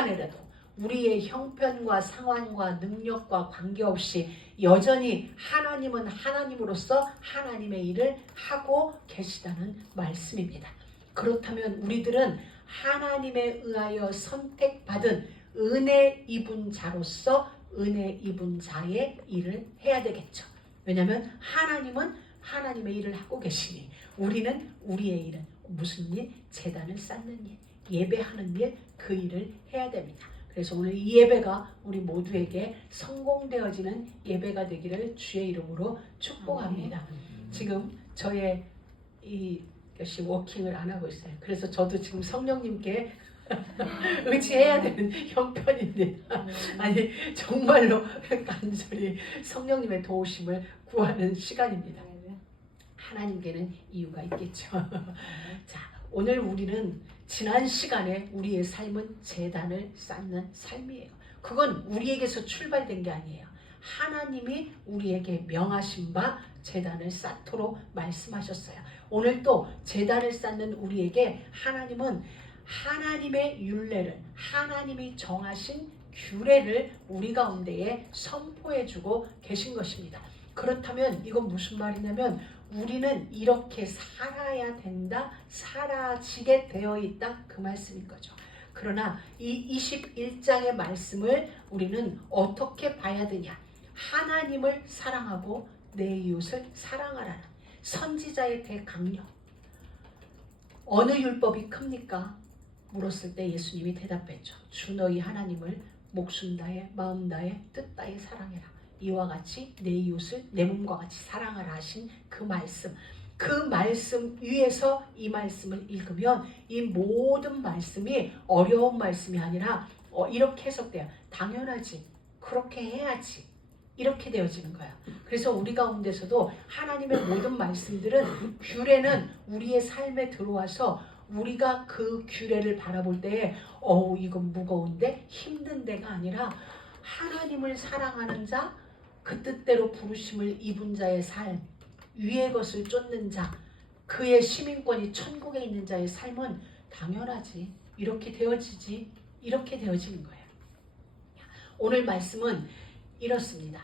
시간에라도 우리의 형편과 상황과 능력과 관계없이 여전히 하나님은 하나님으로서 하나님의 일을 하고 계시다는 말씀입니다. 그렇다면 우리들은 하나님에 의하여 선택받은 은혜 입은 자로서 은혜 입은 자의 일을 해야 되겠죠. 왜냐하면 하나님은 하나님의 일을 하고 계시니 우리는 우리의 일은 무슨 일? 제단을 쌓는 일, 예배하는 일, 그 일을 해야 됩니다. 그래서 오늘 이 예배가 우리 모두에게 성공되어지는 예배가 되기를 주의 이름으로 축복합니다. 지금 저의 이 역시 워킹을 안 하고 있어요. 그래서 저도 지금 성령님께 의지해야 되는 형편입니다. 아니 정말로 간절히 성령님의 도우심을 구하는 시간입니다. 하나님께는 이유가 있겠죠. 자, 오늘 우리는 지난 시간에 우리의 삶은 제단을 쌓는 삶이에요. 그건 우리에게서 출발된 게 아니에요. 하나님이 우리에게 명하신 바 제단을 쌓도록 말씀하셨어요. 오늘 또 제단을 쌓는 우리에게 하나님은 하나님의 율례를, 하나님이 정하신 규례를 우리 가운데에 선포해주고 계신 것입니다. 그렇다면 이건 무슨 말이냐면 우리는 이렇게 살아야 된다, 살아지게 되어 있다, 그 말씀인 거죠. 그러나 이 21장의 말씀을 우리는 어떻게 봐야 되냐? 하나님을 사랑하고 내 이웃을 사랑하라는 선지자의 대강령. 어느 율법이 큽니까? 물었을 때 예수님이 대답했죠. 주 너희 하나님을 목숨 다해 마음 다해 뜻 다해 사랑해라. 이와 같이 내 이웃을 내 몸과 같이 사랑하라 하신 그 말씀. 그 말씀 위에서 이 말씀을 읽으면 이 모든 말씀이 어려운 말씀이 아니라 이렇게 해석돼요. 당연하지. 그렇게 해야지. 이렇게 되어지는 거야. 그래서 우리 가운데서도 하나님의 모든 말씀들은 규례는 우리의 삶에 들어와서 우리가 그 규례를 바라볼 때에 이건 무거운데 힘든 데가 아니라 하나님을 사랑하는 자, 그 뜻대로 부르심을 입은 자의 삶, 위의 것을 쫓는 자, 그의 시민권이 천국에 있는 자의 삶은 당연하지. 이렇게 되어지지. 이렇게 되어지는 거예요. 오늘 말씀은 이렇습니다.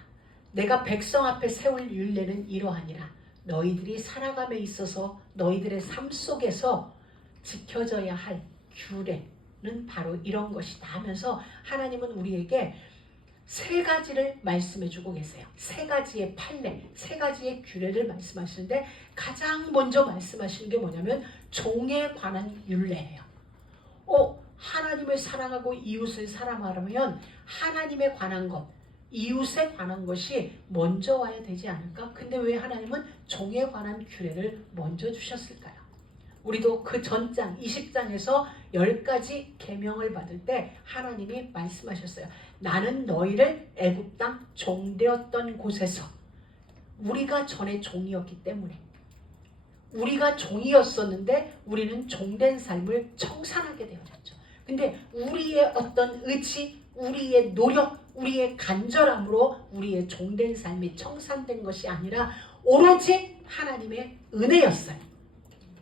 내가 백성 앞에 세울 율례는 이러하니라. 너희들이 살아감에 있어서 너희들의 삶 속에서 지켜져야 할 규례는 바로 이런 것이다 하면서 하나님은 우리에게 세 가지를 말씀해주고 계세요. 세 가지의 판례, 세 가지의 규례를 말씀하시는데 가장 먼저 말씀하시는 게 뭐냐면 종에 관한 율례예요. 하나님을 사랑하고 이웃을 사랑하려면 하나님에 관한 것, 이웃에 관한 것이 먼저 와야 되지 않을까? 근데 왜 하나님은 종에 관한 규례를 먼저 주셨을까요? 우리도 그 전장 20장에서 10가지 계명을 받을 때 하나님이 말씀하셨어요. 나는 너희를 애굽 땅 종되었던 곳에서, 우리가 전에 종이었기 때문에, 우리가 종이었었는데 우리는 종된 삶을 청산하게 되어졌죠. 근데 우리의 어떤 의지, 우리의 노력, 우리의 간절함으로 우리의 종된 삶이 청산된 것이 아니라 오로지 하나님의 은혜였어요.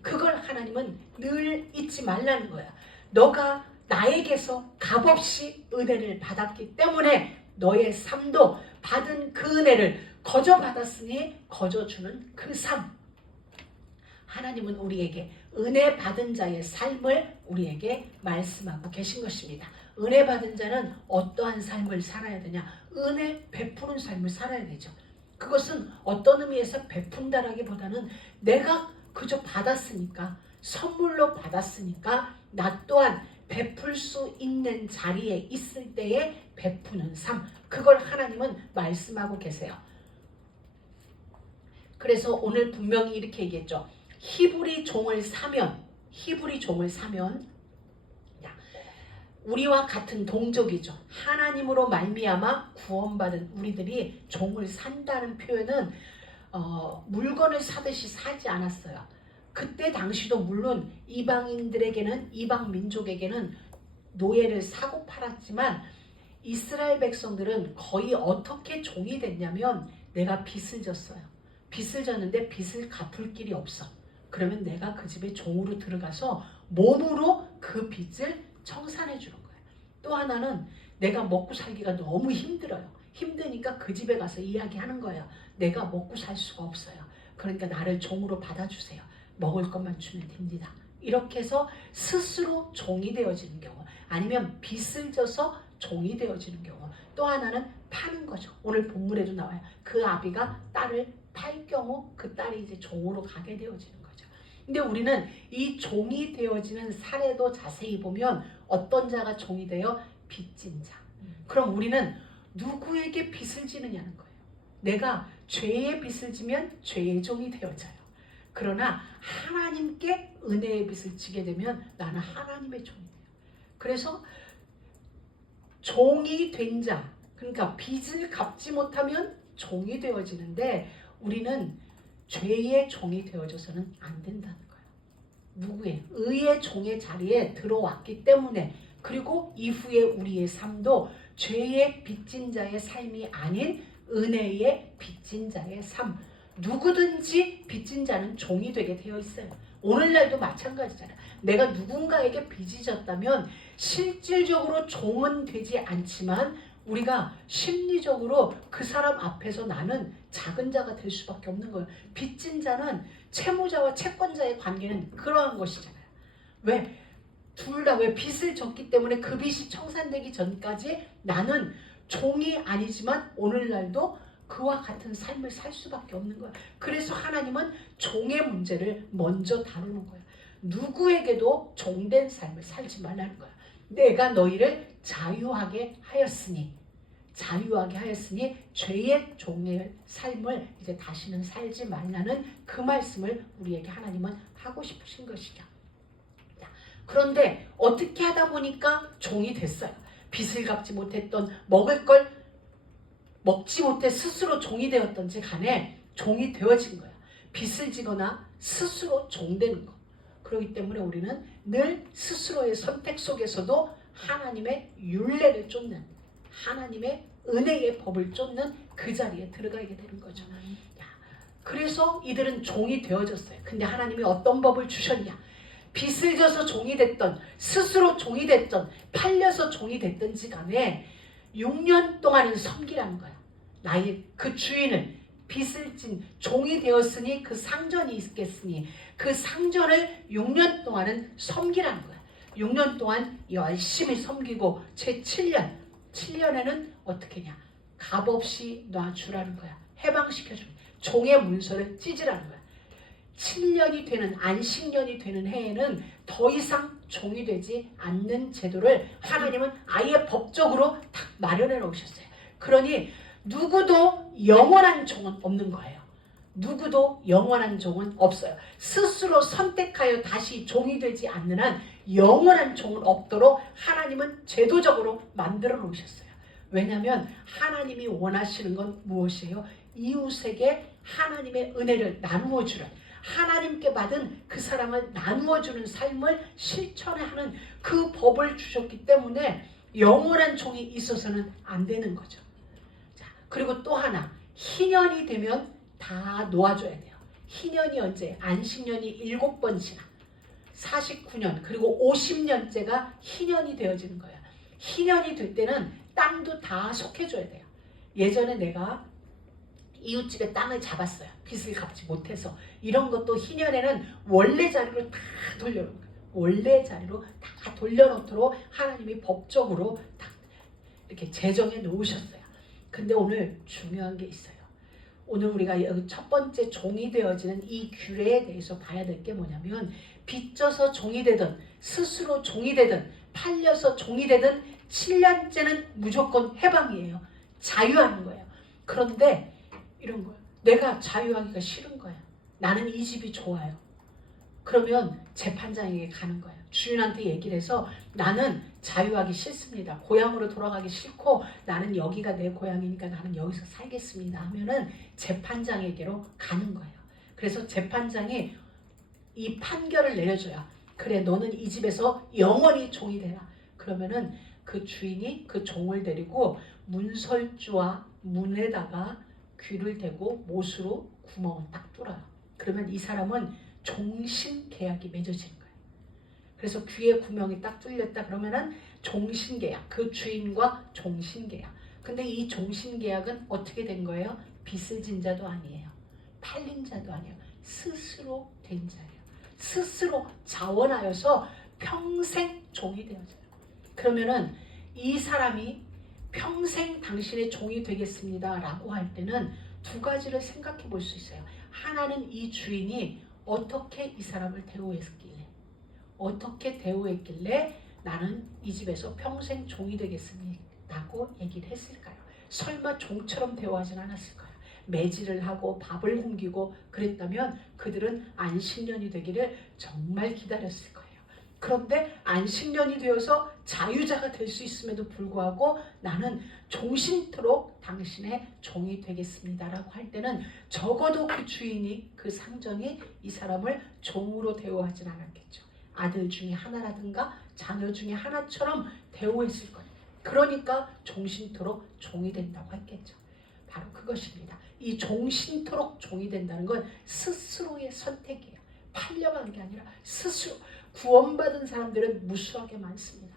그걸 하나님은 늘 잊지 말라는 거야. 너가 나에게서 값없이 은혜를 받았기 때문에 너의 삶도 받은 그 은혜를 거저 받았으니 거저 주는 그 삶. 하나님은 우리에게 은혜 받은 자의 삶을 우리에게 말씀하고 계신 것입니다. 은혜 받은 자는 어떠한 삶을 살아야 되냐? 은혜 베푸는 삶을 살아야 되죠. 그것은 어떤 의미에서 베푼다라기보다는 내가 그저 받았으니까, 선물로 받았으니까 나 또한 베풀 수 있는 자리에 있을 때에 베푸는 삶, 그걸 하나님은 말씀하고 계세요. 그래서 오늘 분명히 이렇게 얘기했죠. 히브리 종을 사면 우리와 같은 동족이죠. 하나님으로 말미암아 구원받은 우리들이 종을 산다는 표현은 물건을 사듯이 사지 않았어요. 그때 당시도 물론 이방인들에게는, 이방 민족에게는 노예를 사고 팔았지만 이스라엘 백성들은 거의 어떻게 종이 됐냐면 내가 빚을 졌어요. 빚을 졌는데 빚을 갚을 길이 없어. 그러면 내가 그 집에 종으로 들어가서 몸으로 그 빚을 청산해 주는 거예요. 또 하나는 내가 먹고 살기가 너무 힘들어요. 힘드니까 그 집에 가서 이야기하는 거예요. 내가 먹고 살 수가 없어요. 그러니까 나를 종으로 받아주세요. 먹을 것만 주면 됩니다. 이렇게 해서 스스로 종이 되어지는 경우, 아니면 빚을 져서 종이 되어지는 경우, 또 하나는 파는 거죠. 오늘 본문에도 나와요. 그 아비가 딸을 팔 경우 그 딸이 이제 종으로 가게 되어지는 거죠. 근데 우리는 이 종이 되어지는 사례도 자세히 보면 어떤 자가 종이 되어? 빚진 자. 그럼 우리는 누구에게 빚을 지느냐는 거예요. 내가 죄의 빚을 지면 죄의 종이 되어져요. 그러나 하나님께 은혜의 빚을 지게 되면 나는 하나님의 종이 돼요. 그래서 종이 된 자, 그러니까 빚을 갚지 못하면 종이 되어지는데 우리는 죄의 종이 되어져서는 안 된다는 거예요. 누구의? 의의 종의 자리에 들어왔기 때문에, 그리고 이후에 우리의 삶도 죄의 빚진 자의 삶이 아닌 은혜의 빚진 자의 삶. 누구든지 빚진 자는 종이 되게 되어 있어요. 오늘날도 마찬가지잖아요. 내가 누군가에게 빚이 졌다면 실질적으로 종은 되지 않지만 우리가 심리적으로 그 사람 앞에서 나는 작은 자가 될 수밖에 없는 거예요. 빚진 자는 채무자와 채권자의 관계는 그러한 것이잖아요. 왜? 둘 다 왜 빚을 졌기 때문에 그 빚이 청산되기 전까지 나는 종이 아니지만 오늘날도 그와 같은 삶을 살 수밖에 없는 거야. 그래서 하나님은 종의 문제를 먼저 다루는 거야. 누구에게도 종된 삶을 살지 말라는 거야. 내가 너희를 자유하게 하였으니 죄의 종의 삶을 이제 다시는 살지 말라는 그 말씀을 우리에게 하나님은 하고 싶으신 것이죠. 그런데 어떻게 하다 보니까 종이 됐어요. 빚을 갚지 못했던, 먹을 걸 먹지 못해 스스로 종이 되었던지 간에 종이 되어진 거야. 빚을 지거나 스스로 종되는 거. 그렇기 때문에 우리는 늘 스스로의 선택 속에서도 하나님의 율례를 쫓는, 하나님의 은혜의 법을 쫓는 그 자리에 들어가게 되는 거죠. 그래서 이들은 종이 되어졌어요. 근데 하나님이 어떤 법을 주셨냐? 빚을 져서 종이 됐던, 스스로 종이 됐던, 팔려서 종이 됐든지 간에 6년 동안은 섬기라는 거야. 나의 그 주인을, 빚을 진 종이 되었으니 그 상전이 있겠으니 그 상전을 6년 동안은 섬기라는 거야. 6년 동안 열심히 섬기고 제 7년에는 어떻게 냐? 값없이 놔주라는 거야. 해방시켜주는, 종의 문서를 찢으라는 거야. 7년이 되는, 안식년이 되는 해에는 더 이상 종이 되지 않는 제도를 하나님은 아예 법적으로 딱 마련해 놓으셨어요. 그러니 누구도 영원한 종은 없는 거예요. 누구도 영원한 종은 없어요. 스스로 선택하여 다시 종이 되지 않는 한 영원한 종은 없도록 하나님은 제도적으로 만들어 놓으셨어요. 왜냐하면 하나님이 원하시는 건 무엇이에요? 이웃에게 하나님의 은혜를 나누어 주는, 하나님께 받은 그 사랑을 나누어 주는 삶을 실천하는 그 법을 주셨기 때문에 영원한 종이 있어서는 안 되는 거죠. 자, 그리고 또 하나, 희년이 되면 다 놓아줘야 돼요. 희년이 언제? 안식년이 7번 지나 49년 그리고 50년째가 희년이 되어지는 거예요. 희년이 될 때는 땅도 다 속해줘야 돼요. 예전에 내가 이웃집에 땅을 잡았어요. 빚을 갚지 못해서. 이런 것도 희년에는 원래 자리로 다 돌려놓은 거예요. 원래 자리로 다 돌려놓도록 하나님이 법적으로 다 이렇게 제정해 놓으셨어요. 근데 오늘 중요한 게 있어요. 오늘 우리가 여기 첫 번째 종이 되어지는 이 규례에 대해서 봐야 될 게 뭐냐면, 빚져서 종이 되든 스스로 종이 되든 팔려서 종이 되든 7년째는 무조건 해방이에요. 자유하는 거예요. 그런데 이런 거예요. 내가 자유하기가 싫은 거야. 나는 이 집이 좋아요. 그러면 재판장에게 가는 거예요. 주인한테 얘기를 해서 나는 자유하기 싫습니다. 고향으로 돌아가기 싫고 나는 여기가 내 고향이니까 나는 여기서 살겠습니다 하면은 재판장에게로 가는 거예요. 그래서 재판장이 이 판결을 내려줘야, 그래 너는 이 집에서 영원히 종이 되라. 그러면은 그 주인이 그 종을 데리고 문설주와 문에다가 귀를 대고 못으로 구멍을 딱 뚫어요. 그러면 이 사람은 종신 계약이 맺어지는 거예요. 그래서 귀에 구멍이 딱 뚫렸다 그러면은 종신계약, 그 주인과 종신계약. 근데 이 종신계약은 어떻게 된 거예요? 빚을 진 자도 아니에요. 팔린 자도 아니에요. 스스로 된 자예요. 스스로 자원하여서 평생 종이 되어져요. 그러면은 이 사람이 평생 당신의 종이 되겠습니다 라고 할 때는 두 가지를 생각해 볼 수 있어요. 하나는 이 주인이 어떻게 이 사람을 대우했길래, 어떻게 대우했길래 나는 이 집에서 평생 종이 되겠습니다 라고 얘기를 했을까요? 설마 종처럼 대우하진 않았을까요? 매질을 하고 밥을 굶기고 그랬다면 그들은 안식년이 되기를 정말 기다렸을 거예요. 그런데 안식년이 되어서 자유자가 될 수 있음에도 불구하고 나는 종신토록 당신의 종이 되겠습니다 라고 할 때는 적어도 그 주인이, 그 상전이 이 사람을 종으로 대우하진 않았겠죠. 아들 중에 하나라든가 자녀 중에 하나처럼 대우했을 거예요. 그러니까 종신토록 종이 된다고 했겠죠. 바로 그것입니다. 이 종신토록 종이 된다는 건 스스로의 선택이에요. 팔려간 게 아니라 스스로. 구원받은 사람들은 무수하게 많습니다.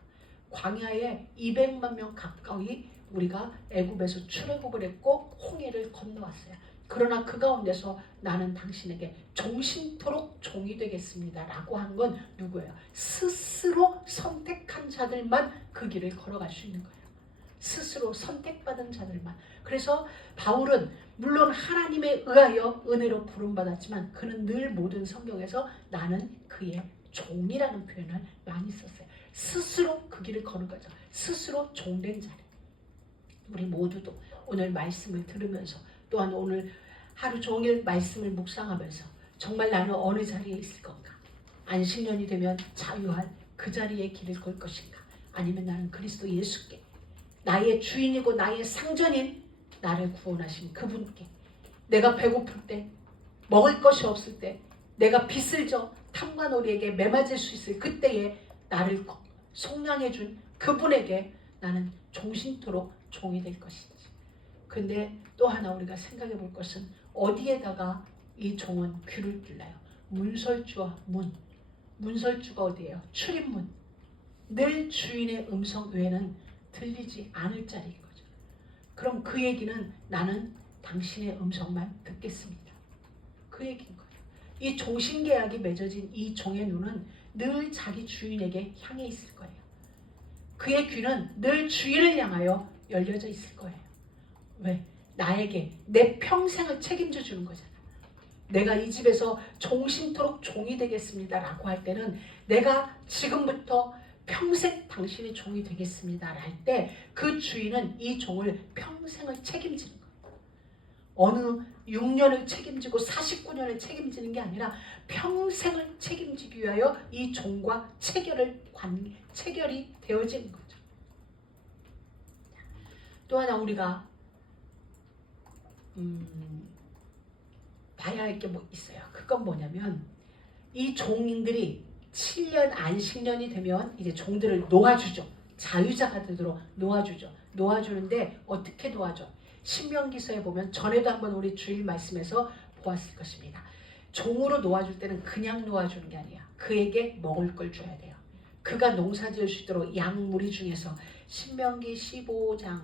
광야에 200만 명 가까이 우리가 애굽에서 출애굽을 했고 홍해를 건너왔어요. 그러나 그 가운데서 나는 당신에게 종신토록 종이 되겠습니다 라고 한 건 누구예요? 스스로 선택한 자들만 그 길을 걸어갈 수 있는 거예요. 스스로 선택받은 자들만. 그래서 바울은 물론 하나님에 의하여 은혜로 부름받았지만 그는 늘 모든 성경에서 나는 그의 종이라는 표현을 많이 썼어요. 스스로 그 길을 거는 거죠. 스스로 종된 자들. 우리 모두도 오늘 말씀을 들으면서 또한 오늘 하루 종일 말씀을 묵상하면서 정말 나는 어느 자리에 있을 건가? 안식년이 되면 자유할 그 자리에 길을 걸 것인가? 아니면 나는 그리스도 예수께 나의 주인이고 나의 상전인 나를 구원하신 그분께 내가 배고플 때, 먹을 것이 없을 때, 내가 빚을 져 탐관오리에게 매맞을 수 있을 그때에 나를 속량해 준 그분에게 나는 종신토록 종이 될 것인지. 근데 또 하나 우리가 생각해 볼 것은 어디에다가 이 종은 귀를 뚫나요? 문설주와 문. 문설주가 어디예요? 출입문. 늘 주인의 음성 외에는 들리지 않을 자리인 거죠. 그럼 그 얘기는 나는 당신의 음성만 듣겠습니다. 그 얘기인 거예요. 이 종신계약이 맺어진 이 종의 눈은 늘 자기 주인에게 향해 있을 거예요. 그의 귀는 늘 주인을 향하여 열려져 있을 거예요. 왜? 나에게 내 평생을 책임져 주는 거잖아. 내가 이 집에서 종신토록 종이 되겠습니다 라고 할 때는 내가 지금부터 평생 당신의 종이 되겠습니다 할 때 그 주인은 이 종을 평생을 책임지는 거예요. 어느 6년을 책임지고 49년을 책임지는 게 아니라 평생을 책임지기 위하여 이 종과 체결이 되어지는 거죠. 또 하나 우리가 봐야 할 게 뭐 있어요. 그건 뭐냐면 이 종인들이 7년 안식년이 되면 이제 종들을 놓아주죠. 자유자가 되도록 놓아주죠. 놓아주는데 어떻게 놓아줘? 신명기서에 보면 전에도 한번 우리 주일 말씀에서 보았을 것입니다. 종으로 놓아줄 때는 그냥 놓아주는 게 아니야. 그에게 먹을 걸 줘야 돼요. 그가 농사 지을 수 있도록 양무리 중에서 신명기 15장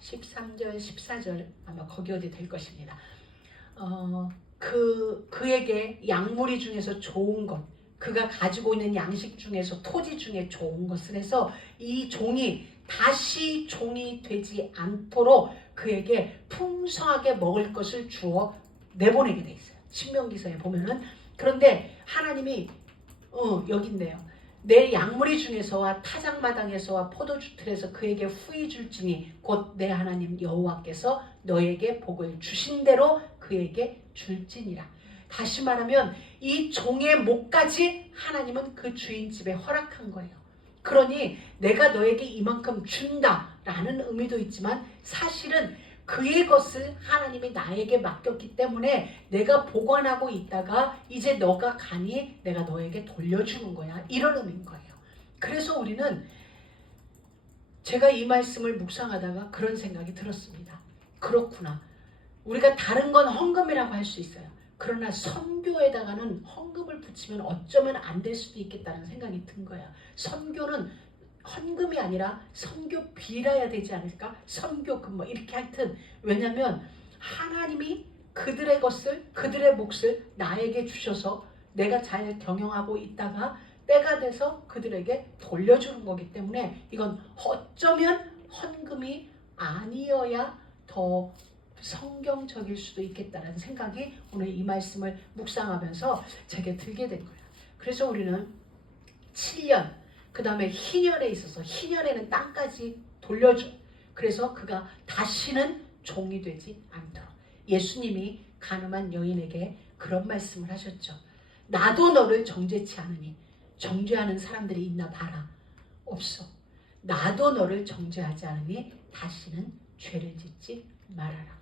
13절 14절 아마 거기 어디 될 것입니다. 그에게 양무리 중에서 좋은 것, 그가 가지고 있는 양식 중에서 토지 중에 좋은 것을 해서 이 종이 다시 종이 되지 않도록 그에게 풍성하게 먹을 것을 주어 내보내게 돼 있어요. 신명기서에 보면은. 그런데 하나님이 여기 있네요. 내 양무리 중에서와 타작마당에서와 포도주 틀에서 그에게 후히 줄지니 곧 내 하나님 여호와께서 너에게 복을 주신 대로 그에게 줄지니라. 다시 말하면 이 종의 목까지 하나님은 그 주인 집에 허락한 거예요. 그러니 내가 너에게 이만큼 준다라는 의미도 있지만 사실은 그의 것을 하나님이 나에게 맡겼기 때문에 내가 보관하고 있다가 이제 너가 가니 내가 너에게 돌려주는 거야. 이런 의미인 거예요. 그래서 우리는 제가 이 말씀을 묵상하다가 그런 생각이 들었습니다. 그렇구나. 우리가 다른 건 헌금이라고 할 수 있어요. 그러나 선교에다가는 헌금을 붙이면 어쩌면 안 될 수도 있겠다는 생각이 든 거야. 선교는 헌금이 아니라 선교비라야 되지 않을까? 선교금 뭐 이렇게 하여튼 왜냐면 하나님이 그들의 것을 그들의 몫을 나에게 주셔서 내가 잘 경영하고 있다가 때가 돼서 그들에게 돌려주는 거기 때문에 이건 어쩌면 헌금이 아니어야 더 성경적일 수도 있겠다는 생각이 오늘 이 말씀을 묵상하면서 제게 들게 된 거예요. 그래서 우리는 7년 그 다음에 희년에 있어서 희년에는 땅까지 돌려줘. 그래서 그가 다시는 종이 되지 않도록 예수님이 가늠한 여인에게 그런 말씀을 하셨죠. 나도 너를 정죄치 않으니 정죄하는 사람들이 있나 봐라. 없어. 나도 너를 정죄하지 않으니 다시는 죄를 짓지 말아라.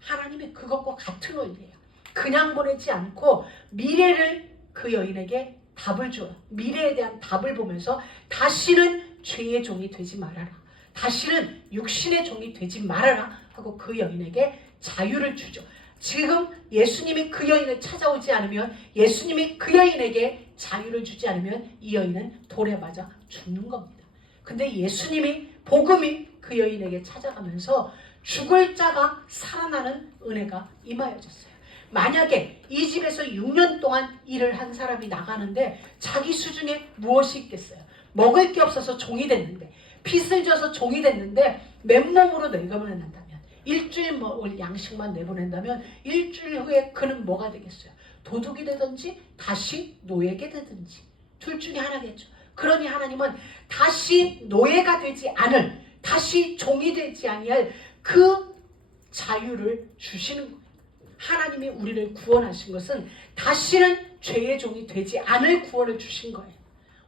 하나님이 그것과 같은 원리예요. 그냥 보내지 않고 미래를 그 여인에게 답을 줘요. 미래에 대한 답을 보면서 다시는 죄의 종이 되지 말아라. 다시는 육신의 종이 되지 말아라 하고 그 여인에게 자유를 주죠. 지금 예수님이 그 여인을 찾아오지 않으면 예수님이 그 여인에게 자유를 주지 않으면 이 여인은 돌에 맞아 죽는 겁니다. 근데 예수님이 복음이 그 여인에게 찾아가면서 죽을 자가 살아나는 은혜가 임하여졌어요. 만약에 이 집에서 6년 동안 일을 한 사람이 나가는데 자기 수중에 무엇이 있겠어요? 먹을 게 없어서 종이 됐는데 빚을 져서 종이 됐는데 맨몸으로 내보낸다면 일주일 먹을 양식만 내보낸다면 일주일 후에 그는 뭐가 되겠어요? 도둑이 되든지 다시 노예가 되든지 둘 중에 하나겠죠. 그러니 하나님은 다시 노예가 되지 않을 다시 종이 되지 아니할 그 자유를 주시는 거예요. 하나님이 우리를 구원하신 것은 다시는 죄의 종이 되지 않을 구원을 주신 거예요.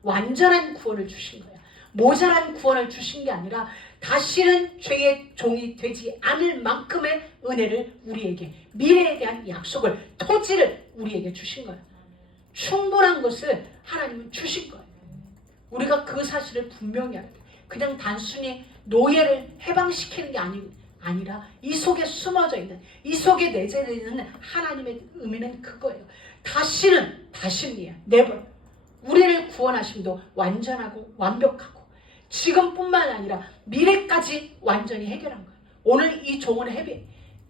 완전한 구원을 주신 거예요. 모자란 구원을 주신 게 아니라 다시는 죄의 종이 되지 않을 만큼의 은혜를 우리에게 미래에 대한 약속을 토지를 우리에게 주신 거예요. 충분한 것을 하나님은 주신 거예요. 우리가 그 사실을 분명히 알아야 돼요. 그냥 단순히 노예를 해방시키는 게 아니라 이 속에 숨어져 있는 이 속에 내재되어 있는 하나님의 의미는 그거예요. 다시는이야. never. 우리를 구원하심도 완전하고 완벽하고 지금뿐만 아니라 미래까지 완전히 해결한 거예요. 오늘 이 종은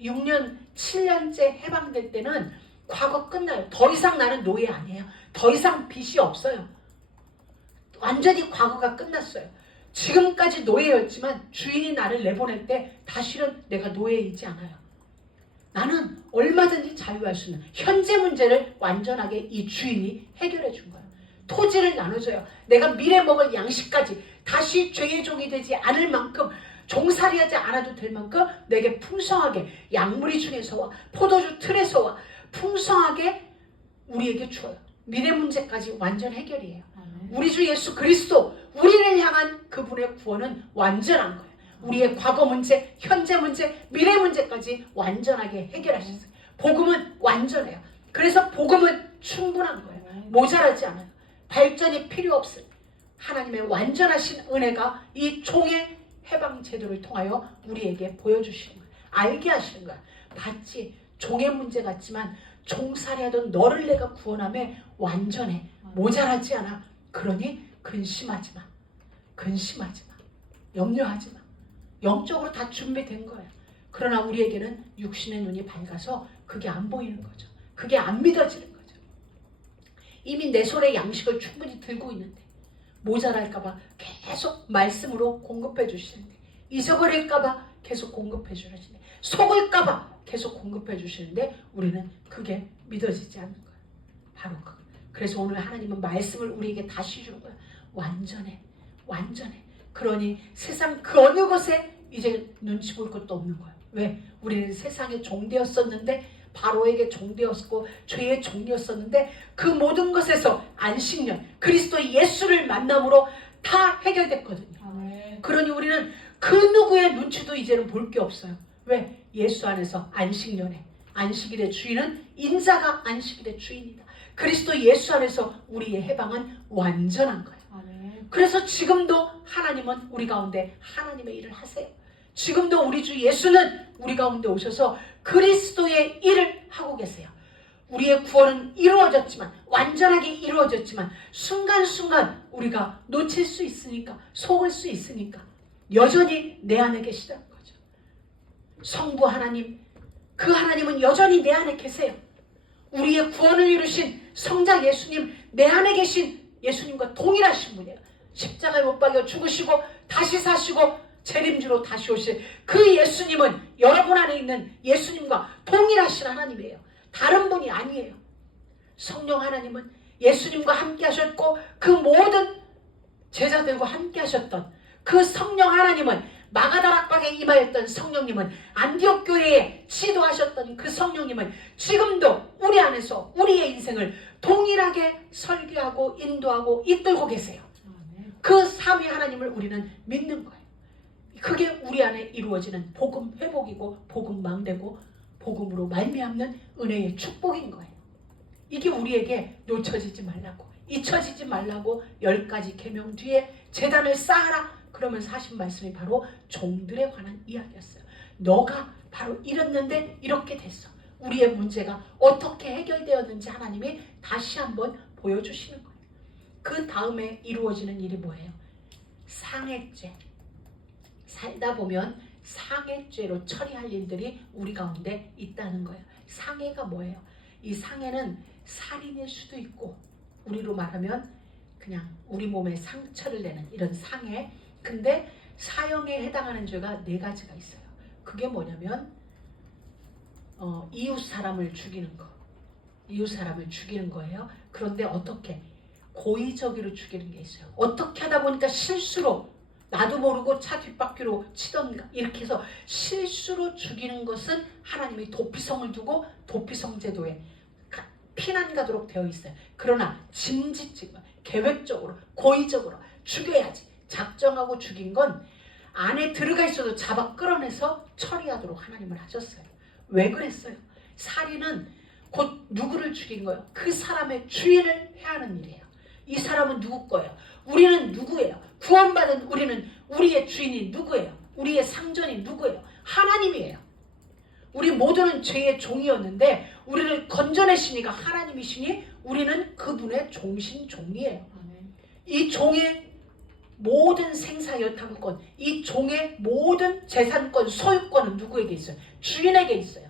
6년, 7년째 해방될 때는 과거 끝나요. 더 이상 나는 노예 아니에요. 더 이상 빚이 없어요. 완전히 과거가 끝났어요. 지금까지 노예였지만 주인이 나를 내보낼 때 다시는 내가 노예이지 않아요. 나는 얼마든지 자유할 수 있는 현재 문제를 완전하게 이 주인이 해결해 준 거예요. 토지를 나눠줘요. 내가 미래 먹을 양식까지 다시 죄의 종이 되지 않을 만큼 종살이하지 않아도 될 만큼 내게 풍성하게 양무리 중에서와 포도주 틀에서와 풍성하게 우리에게 줘요. 미래 문제까지 완전 해결이에요. 우리 주 예수 그리스도 우리를 향한 그분의 구원은 완전한 거예요. 우리의 과거 문제, 현재 문제, 미래 문제까지 완전하게 해결하셨어요. 복음은 완전해요. 그래서 복음은 충분한 거예요. 모자라지 않아요. 발전이 필요 없어요. 하나님의 완전하신 은혜가 이 종의 해방 제도를 통하여 우리에게 보여주시는 거예요. 알게 하시는 거예요. 봤지? 종의 문제 같지만 종살이하던 너를 내가 구원하며 완전해. 모자라지 않아. 그러니 근심하지 마. 근심하지 마. 염려하지 마. 영적으로 다 준비된 거예요. 그러나 우리에게는 육신의 눈이 밝아서 그게 안 보이는 거죠. 그게 안 믿어지는 거죠. 이미 내 손에 양식을 충분히 들고 있는데 모자랄까봐 계속 말씀으로 공급해 주시는데 잊어버릴까봐 계속 공급해 주시는데 속을까봐 계속 공급해 주시는데 우리는 그게 믿어지지 않는 거예요. 바로 그거. 그래서 오늘 하나님은 말씀을 우리에게 다시 주는 거예요. 완전해. 완전해. 그러니 세상 그 어느 것에 이제 눈치 볼 것도 없는 거예요. 왜? 우리는 세상의 종되었었는데 바로에게 종되었고 죄의 종이었었는데 그 모든 것에서 안식년 그리스도 예수를 만남으로 다 해결됐거든요. 그러니 우리는 그 누구의 눈치도 이제는 볼 게 없어요. 왜? 예수 안에서 안식년에 안식일의 주인은 인자가 안식일의 주인이다. 그리스도 예수 안에서 우리의 해방은 완전한 거예요. 그래서 지금도 하나님은 우리 가운데 하나님의 일을 하세요. 지금도 우리 주 예수는 우리 가운데 오셔서 그리스도의 일을 하고 계세요. 우리의 구원은 이루어졌지만, 완전하게 이루어졌지만 순간순간 우리가 놓칠 수 있으니까, 속을 수 있으니까 여전히 내 안에 계시다는 거죠. 성부 하나님, 그 하나님은 여전히 내 안에 계세요. 우리의 구원을 이루신 성자 예수님, 내 안에 계신 예수님과 동일하신 분이에요. 십자가에 못 박여 죽으시고 다시 사시고 재림주로 다시 오실 그 예수님은 여러분 안에 있는 예수님과 동일하신 하나님이에요. 다른 분이 아니에요. 성령 하나님은 예수님과 함께 하셨고, 그 모든 제자들과 함께 하셨던 그 성령 하나님은, 마가다락방에 임하였던 성령님은, 안디옥 교회에 지도하셨던 그 성령님은 지금도 우리 안에서 우리의 인생을 동일하게 설계하고 인도하고 이끌고 계세요. 그 삼위 하나님을 우리는 믿는 거예요. 그게 우리 안에 이루어지는 복음 회복이고 복음 망대고 복음으로 말미암는 은혜의 축복인 거예요. 이게 우리에게 놓쳐지지 말라고, 잊혀지지 말라고 10가지 계명 뒤에 제단을 쌓아라 그러면서 하신 말씀이 바로 종들에 관한 이야기였어요. 너가 바로 이랬는데 이렇게 됐어. 우리의 문제가 어떻게 해결되었는지 하나님이 다시 한번 보여주시는 거예요. 그 다음에 이루어지는 일이 뭐예요? 상해죄. 살다 보면 상해죄로 처리할 일들이 우리 가운데 있다는 거예요. 상해가 뭐예요? 이 상해는 살인일 수도 있고, 우리로 말하면 그냥 우리 몸에 상처를 내는 이런 상해. 근데 사형에 해당하는 죄가 4가지가 있어요. 그게 뭐냐면 이웃 사람을 죽이는 거. 이웃 사람을 죽이는 거예요. 그런데 어떻게? 고의적으로 죽이는 게 있어요. 어떻게 하다 보니까 실수로, 나도 모르고 차 뒷바퀴로 치던가 이렇게 해서 실수로 죽이는 것은 하나님이 도피성을 두고 도피성 제도에 피난 가도록 되어 있어요. 그러나 짐짓지고 계획적으로 고의적으로 죽여야지 작정하고 죽인 건 안에 들어가 있어도 잡아 끌어내서 처리하도록 하나님을 하셨어요. 왜 그랬어요? 살인은 곧 누구를 죽인 거예요? 그 사람의 주인을 해야 하는 일이에요. 이 사람은 누구 거예요? 우리는 누구예요? 구원받은 우리는 우리의 주인이 누구예요? 우리의 상전이 누구예요? 하나님이에요. 우리 모두는 죄의 종이었는데 우리를 건져내시니까 하나님이시니 우리는 그분의 종신종이에요. 이 종의 모든 생사여탕권, 이 종의 모든 재산권, 소유권은 누구에게 있어요? 주인에게 있어요.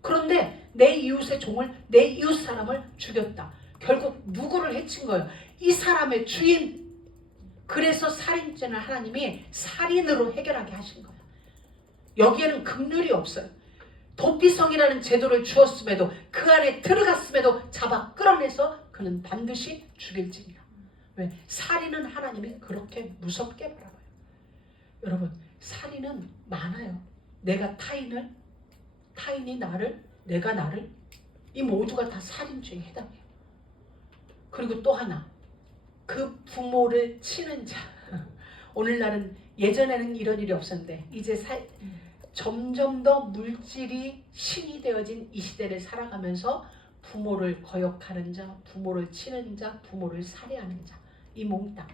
그런데 내 이웃의 종을, 내 이웃 사람을 죽였다. 결국 누구를 해친 거예요? 이 사람의 주인. 그래서 살인죄는 하나님이 살인으로 해결하게 하신 거예요. 여기에는 긍휼이 없어요. 도피성이라는 제도를 주었음에도, 그 안에 들어갔음에도 잡아 끌어내서 그는 반드시 죽일지니라. 왜? 살인은 하나님이 그렇게 무섭게 바라봐요. 여러분, 살인은 많아요. 내가 타인이 나를, 내가 나를, 이 모두가 다 살인죄에 해당해요. 그리고 또 하나, 그 부모를 치는 자. 오늘날은, 예전에는 이런 일이 없었는데 이제 점점 더 물질이 신이 되어진 이 시대를 살아가면서 부모를 거역하는 자, 부모를 치는 자, 부모를 살해하는 자, 이 몽땅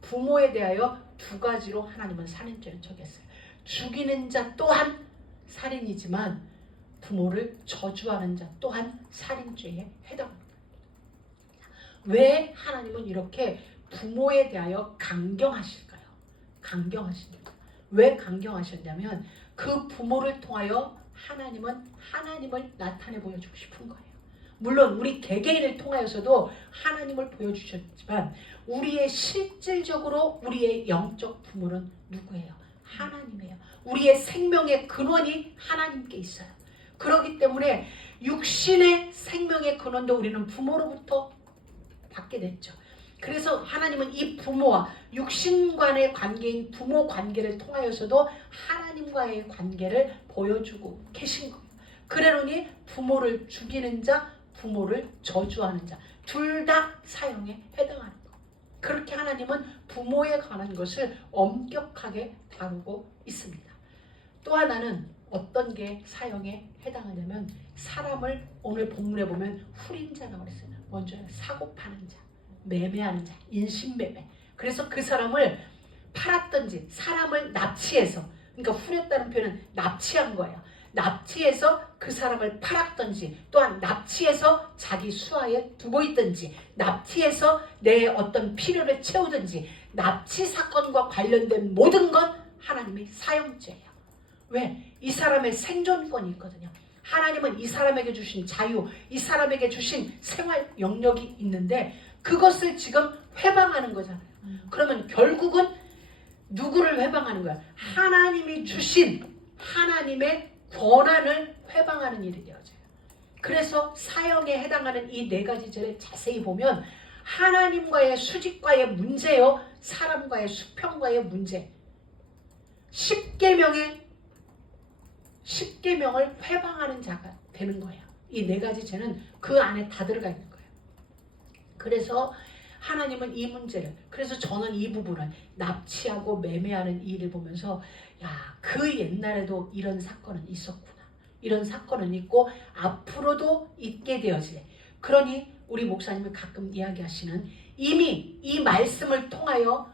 부모에 대하여 2가지로 하나님은 살인죄를 정했어요. 죽이는 자 또한 살인이지만 부모를 저주하는 자 또한 살인죄에 해당합니다. 왜 하나님은 이렇게 부모에 대하여 강경하실까요? 강경하십니다. 왜 강경하셨냐면 그 부모를 통하여 하나님은 하나님을 나타내 보여주고 싶은 거예요. 물론 우리 개개인을 통하여서도 하나님을 보여주셨지만 우리의 실질적으로 우리의 영적 부모는 누구예요? 하나님이에요. 우리의 생명의 근원이 하나님께 있어요. 그렇기 때문에 육신의 생명의 근원도 우리는 부모로부터 받게 됐죠. 그래서 하나님은 이 부모와 육신간의 관계인 부모 관계를 통하여서도 하나님과의 관계를 보여주고 계신 거예요. 그러니 부모를 죽이는 자, 부모를 저주하는 자, 둘 다 사형에 해당하는 거예요. 그렇게 하나님은 부모에 관한 것을 엄격하게 다루고 있습니다. 또 하나는 어떤 게 사형에 해당하냐면, 사람을 오늘 본문에 보면 후린자라고 그랬어요. 먼저 사고 파는 자, 매매하는 자, 인신매매. 그래서 그 사람을 팔았든지 사람을 납치해서, 그러니까 후렸다는 표현은 납치한 거예요. 납치해서 그 사람을 팔았든지, 또한 납치해서 자기 수하에 두고 있든지, 납치해서 내 어떤 필요를 채우든지, 납치 사건과 관련된 모든 건 하나님의 사형죄예요. 왜? 이 사람의 생존권이 있거든요. 하나님은 이 사람에게 주신 자유, 이 사람에게 주신 생활 영역이 있는데 그것을 지금 회방하는 거잖아요. 그러면 결국은 누구를 회방하는 거야? 하나님이 주신 하나님의 권한을 회방하는 일이 되어져요. 그래서 사형에 해당하는 이 네 가지 죄를 자세히 보면 하나님과의 수직과의 문제요, 사람과의 수평과의 문제. 10계명을 회방하는 자가 되는 거예요. 이 네 가지 죄는 그 안에 다 들어가 있는 거예요. 그래서 하나님은 이 문제를, 그래서 저는 이 부분을 납치하고 매매하는 일을 보면서 그 옛날에도 이런 사건은 있었구나. 이런 사건은 있고 앞으로도 있게 되어지네. 그러니 우리 목사님이 가끔 이야기하시는 이미 이 말씀을 통하여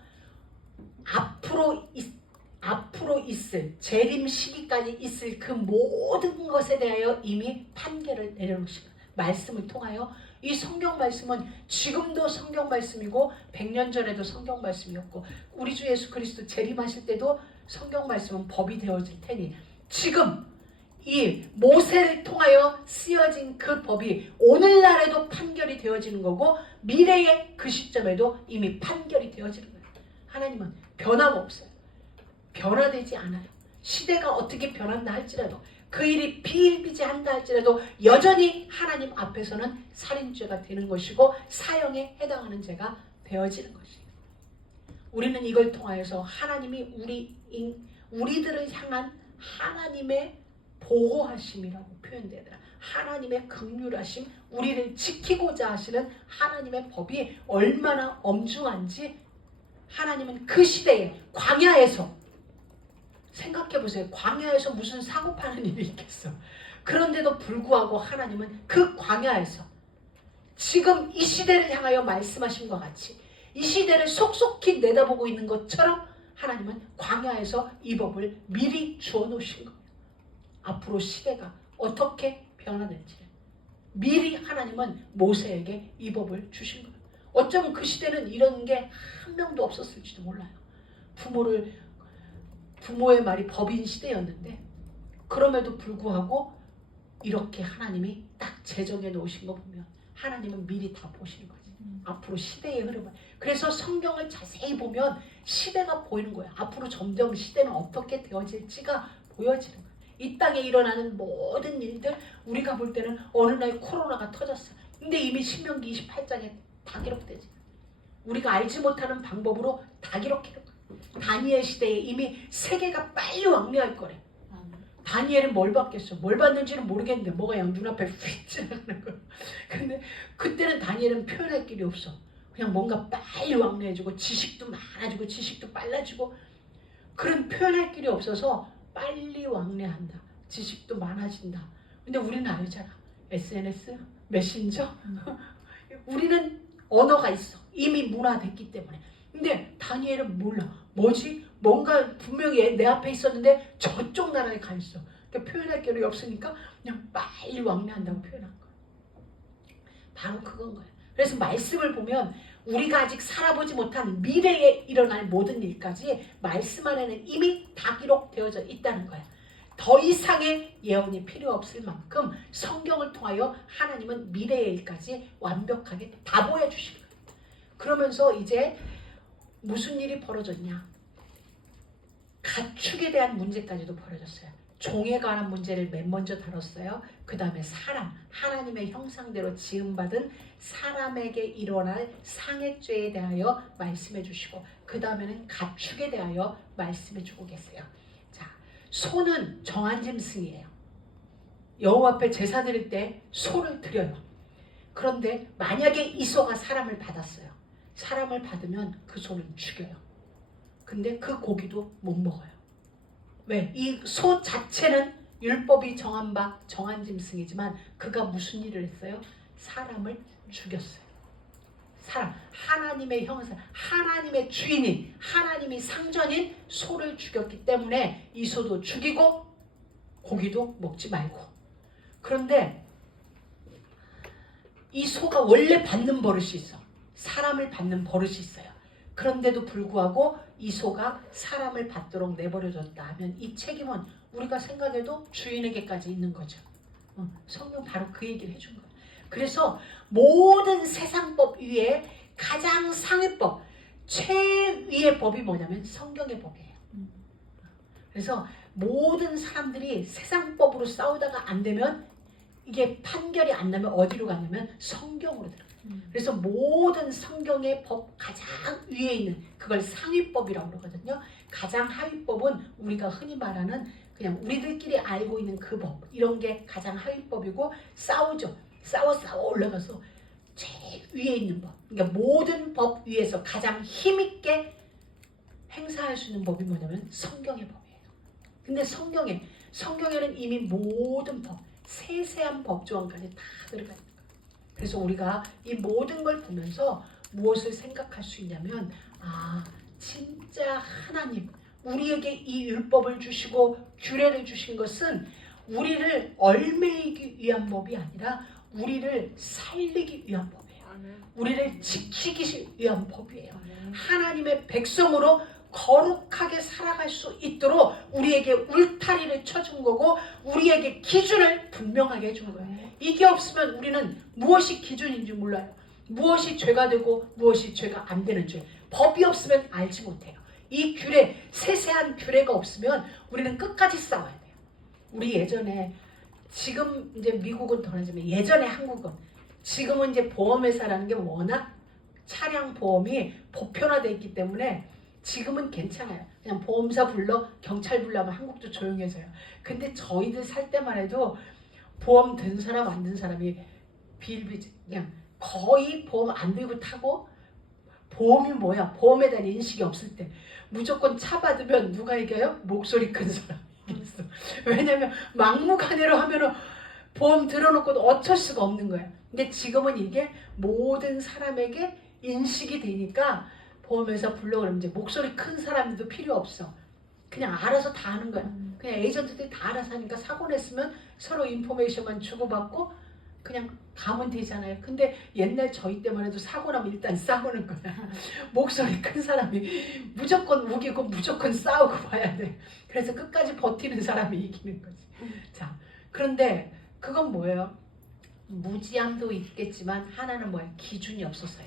앞으로 있을 재림 시기까지 있을 그 모든 것에 대하여 이미 판결을 내려놓으신 말씀을 통하여 이 성경 말씀은 지금도 성경 말씀이고 100년 전에도 성경 말씀이었고 우리 주 예수 그리스도 재림하실 때도 성경 말씀은 법이 되어질 테니 지금 이 모세를 통하여 쓰여진 그 법이 오늘날에도 판결이 되어지는 거고 미래의 그 시점에도 이미 판결이 되어지는 거예요. 하나님은 변화가 없어요. 변화되지 않아요. 시대가 어떻게 변한다 할지라도 그 일이 비일비재한다 할지라도 여전히 하나님 앞에서는 살인죄가 되는 것이고 사형에 해당하는 죄가 되어지는 것이에요. 우리는 이걸 통하여서 하나님이 우리들을 향한 하나님의 보호하심이라고 표현되더라. 하나님의 긍휼하심, 우리를 지키고자 하시는 하나님의 법이 얼마나 엄중한지 하나님은 그 시대에 광야에서 생각해보세요. 광야에서 무슨 사고 파는 일이 있겠어. 그런데도 불구하고 하나님은 그 광야에서 지금 이 시대를 향하여 말씀하신 것 같이 이 시대를 속속히 내다보고 있는 것처럼 하나님은 광야에서 이 법을 미리 주어 놓으신 거예요. 앞으로 시대가 어떻게 변화될지 미리 하나님은 모세에게 이 법을 주신 거예요. 어쩌면 그 시대는 이런 게 한 명도 없었을지도 몰라요. 부모의 말이 법인 시대였는데 그럼에도 불구하고 이렇게 하나님이 딱 제정해 놓으신 거 보면 하나님은 미리 다 보시는 거지. 앞으로 시대의 흐름을. 그래서 성경을 자세히 보면 시대가 보이는 거예요. 앞으로 점점 시대는 어떻게 되어질지가 보여지는 거예요. 이 땅에 일어나는 모든 일들 우리가 볼 때는 어느 날 코로나가 터졌어요. 근데 이미 신명기 28장에 다 기록되지. 우리가 알지 못하는 방법으로 다 기록해요. 다니엘 시대에 이미 세계가 빨리 왕래할 거래. 다니엘은 뭘 받겠어? 뭘 받는지는 모르겠는데 뭐가 그냥 눈앞에 휙 지나가는 거야. 근데 그때는 다니엘은 표현할 길이 없어. 그냥 뭔가 빨리 왕래해지고 지식도 많아지고 지식도 빨라지고 그런 표현할 길이 없어서 빨리 왕래한다. 지식도 많아진다. 근데 우리는 알잖아. SNS, 메신저. 우리는 언어가 있어. 이미 문화됐기 때문에. 근데 다니엘은 몰라. 뭐지? 뭔가 분명히 내 앞에 있었는데 저쪽 나라에 가 있어. 그러니까 표현할 길이 없으니까 그냥 빨리 왕래한다고 표현한 거야. 바로 그건 거야. 그래서 말씀을 보면 우리가 아직 살아보지 못한 미래에 일어날 모든 일까지 말씀 안에는 이미 다 기록되어져 있다는 거야. 더 이상의 예언이 필요 없을 만큼 성경을 통하여 하나님은 미래의 일까지 완벽하게 다 보여주시는 거예요. 그러면서 이제 무슨 일이 벌어졌냐? 가축에 대한 문제까지도 벌어졌어요. 종에 관한 문제를 맨 먼저 다뤘어요. 그 다음에 사람, 하나님의 형상대로 지음받은 사람에게 일어날 상해죄에 대하여 말씀해 주시고 그 다음에는 가축에 대하여 말씀해 주고 계세요. 자, 소는 정한 짐승이에요. 여호와 앞에 제사 드릴 때 소를 드려요. 그런데 만약에 이 소가 사람을 받았어요. 사람을 받으면 그 소는 죽여요. 근데 그 고기도 못 먹어요. 왜? 이 소 자체는 율법이 정한 짐승이지만 그가 무슨 일을 했어요? 사람을 죽였어요. 사람, 하나님의 형상, 하나님의 주인인, 하나님이 상전인 소를 죽였기 때문에 이 소도 죽이고 고기도 먹지 말고. 그런데 이 소가 원래 받는 버릇이 있어. 사람을 받는 버릇이 있어요. 그런데도 불구하고 이 소가 사람을 받도록 내버려졌다 하면 이 책임은 우리가 생각해도 주인에게까지 있는 거죠. 성경 바로 그 얘기를 해준 거예요. 그래서 모든 세상법 위에 가장 상위법, 최위의 법이 뭐냐면 성경의 법이에요. 그래서 모든 사람들이 세상법으로 싸우다가 안 되면, 이게 판결이 안 나면 어디로 가냐면 성경으로 들어가요. 그래서 모든 성경의 법 가장 위에 있는 그걸 상위법이라고 그러거든요. 가장 하위법은 우리가 흔히 말하는 그냥 우리들끼리 알고 있는 그 법, 이런 게 가장 하위법이고, 싸우죠. 싸워 올라가서 제일 위에 있는 법, 그러니까 모든 법 위에서 가장 힘있게 행사할 수 있는 법이 뭐냐면 성경의 법이에요. 근데 성경에는 이미 모든 법, 세세한 법조항까지 다 들어가 있는 거예요. 그래서 우리가 이 모든 걸 보면서 무엇을 생각할 수 있냐면, 진짜 하나님 우리에게 이 율법을 주시고 규례를 주신 것은 우리를 얽매이기 위한 법이 아니라 우리를 살리기 위한 법이에요. 우리를 지키기 위한 법이에요. 하나님의 백성으로 거룩하게 살아갈 수 있도록 우리에게 울타리를 쳐준 거고, 우리에게 기준을 분명하게 해준 거예요. 이게 없으면 우리는 무엇이 기준인지 몰라요. 무엇이 죄가 되고 무엇이 죄가 안 되는 죄. 법이 없으면 알지 못해요. 이 규례, 세세한 규례가 없으면 우리는 끝까지 싸워야 돼요. 우리 예전에, 지금 이제 미국은 더 나지만 예전에 한국은, 지금은 이제 보험회사라는 게 워낙 차량 보험이 보편화되어 있기 때문에 지금은 괜찮아요. 그냥 보험사 불러, 경찰 불러면 한국도 조용해져요. 근데 저희들 살 때만 해도 보험 든 사람 안 든 사람이 그냥 거의 보험 안 들고 타고, 보험이 뭐야, 보험에 대한 인식이 없을 때 무조건 차 받으면 누가 이겨요? 목소리 큰 사람이 이겼어. 왜냐면 막무가내로 하면은 보험 들어놓고도 어쩔 수가 없는 거야. 근데 지금은 이게 모든 사람에게 인식이 되니까 보험회사 불러 그러면 이제 목소리 큰 사람들도 필요 없어. 그냥 알아서 다 하는 거야. 그냥 에이전트들이 다 알아서 하니까 사고 냈으면 서로 인포메이션만 주고받고 그냥 가면 되잖아요. 근데 옛날 저희 때만 해도 사고 나면 일단 싸우는 거야. 목소리 큰 사람이 무조건 우기고 무조건 싸우고 봐야 돼. 그래서 끝까지 버티는 사람이 이기는 거지. 자, 그런데 그건 뭐예요? 무지함도 있겠지만 하나는 뭐예요? 기준이 없었어요.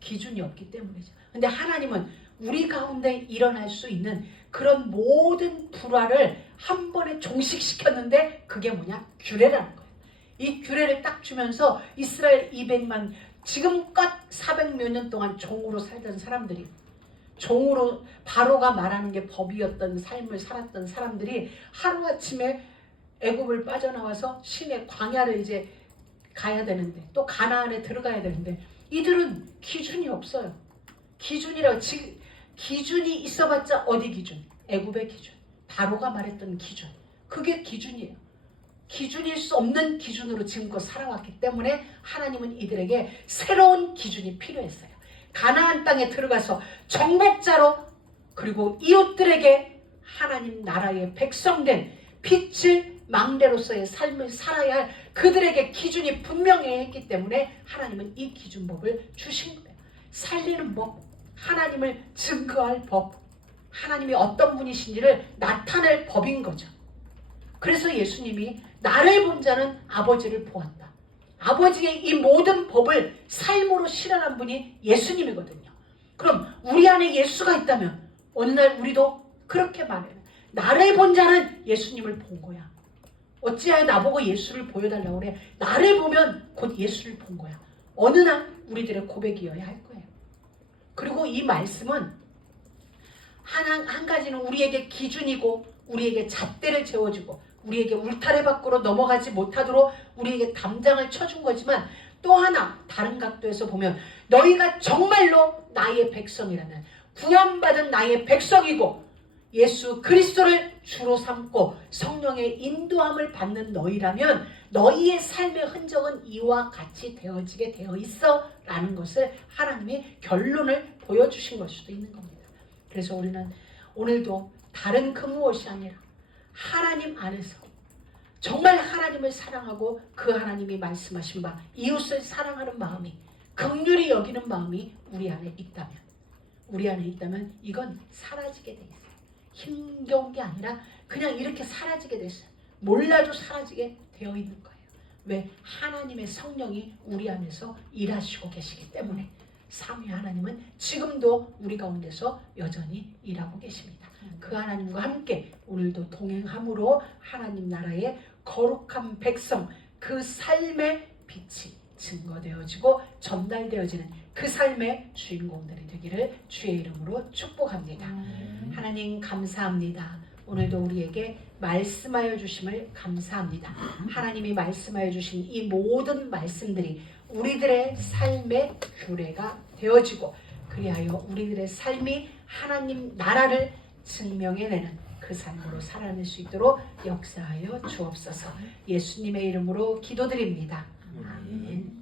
기준이 없기 때문이죠. 근데 하나님은 우리 가운데 일어날 수 있는 그런 모든 불화를 한 번에 종식시켰는데, 그게 뭐냐? 규례라는 거예요. 이 규례를 딱 주면서 이스라엘 200만, 지금껏 400몇 년 동안 종으로 살던 사람들이, 종으로 바로가 말하는 게 법이었던 삶을 살았던 사람들이 하루아침에 애굽을 빠져나와서 시내 광야를 이제 가야 되는데, 또 가나안에 들어가야 되는데, 이들은 기준이 없어요. 기준이 있어봤자 어디 기준? 애굽의 기준. 바로가 말했던 기준. 그게 기준이에요. 기준일 수 없는 기준으로 지금껏 살아왔기 때문에 하나님은 이들에게 새로운 기준이 필요했어요. 가나안 땅에 들어가서 정복자로, 그리고 이웃들에게 하나님 나라의 백성된 빛을 망대로서의 삶을 살아야 할 그들에게 기준이 분명해야 했기 때문에 하나님은 이 기준법을 주신 거예요. 살리는 법, 하나님을 증거할 법, 하나님이 어떤 분이신지를 나타낼 법인 거죠. 그래서 예수님이 나를 본 자는 아버지를 보았다. 아버지의 이 모든 법을 삶으로 실현한 분이 예수님이거든요. 그럼 우리 안에 예수가 있다면 어느 날 우리도 그렇게 말해요. 나를 본 자는 예수님을 본 거야. 어찌하여 나보고 예수를 보여달라고 그래? 나를 보면 곧 예수를 본 거야. 어느 날 우리들의 고백이어야 할 거예요. 그리고 이 말씀은 한 가지는 우리에게 기준이고, 우리에게 잣대를 재워주고, 우리에게 울타리 밖으로 넘어가지 못하도록 우리에게 담장을 쳐준 거지만, 또 하나 다른 각도에서 보면 너희가 정말로 나의 백성이라면, 구원받은 나의 백성이고 예수 그리스도를 주로 삼고 성령의 인도함을 받는 너희라면 너희의 삶의 흔적은 이와 같이 되어지게 되어 있어 라는 것을 하나님이 결론을 보여주신 걸 수도 있는 겁니다. 그래서 우리는 오늘도 다른 그 무엇이 아니라 하나님 안에서 정말 하나님을 사랑하고 그 하나님이 말씀하신 바 이웃을 사랑하는 마음이, 긍휼히 여기는 마음이 우리 안에 있다면 이건 사라지게 돼 있어요. 힘겨운 게 아니라 그냥 이렇게 사라지게 됐어요. 몰라도 사라지게 되어 있는 거예요. 왜? 하나님의 성령이 우리 안에서 일하시고 계시기 때문에. 삼위 하나님은 지금도 우리 가운데서 여전히 일하고 계십니다. 그 하나님과 함께 오늘도 동행함으로 하나님 나라의 거룩한 백성, 그 삶의 빛이 증거되어지고 전달되어지는 그 삶의 주인공들이 되기를 주의 이름으로 축복합니다. 하나님 감사합니다. 오늘도 우리에게 말씀하여 주심을 감사합니다. 하나님이 말씀하여 주신 이 모든 말씀들이 우리들의 삶의 규례가 되어지고, 그리하여 우리들의 삶이 하나님 나라를 증명해내는 그 삶으로 살아낼 수 있도록 역사하여 주옵소서. 예수님의 이름으로 기도드립니다. 아멘.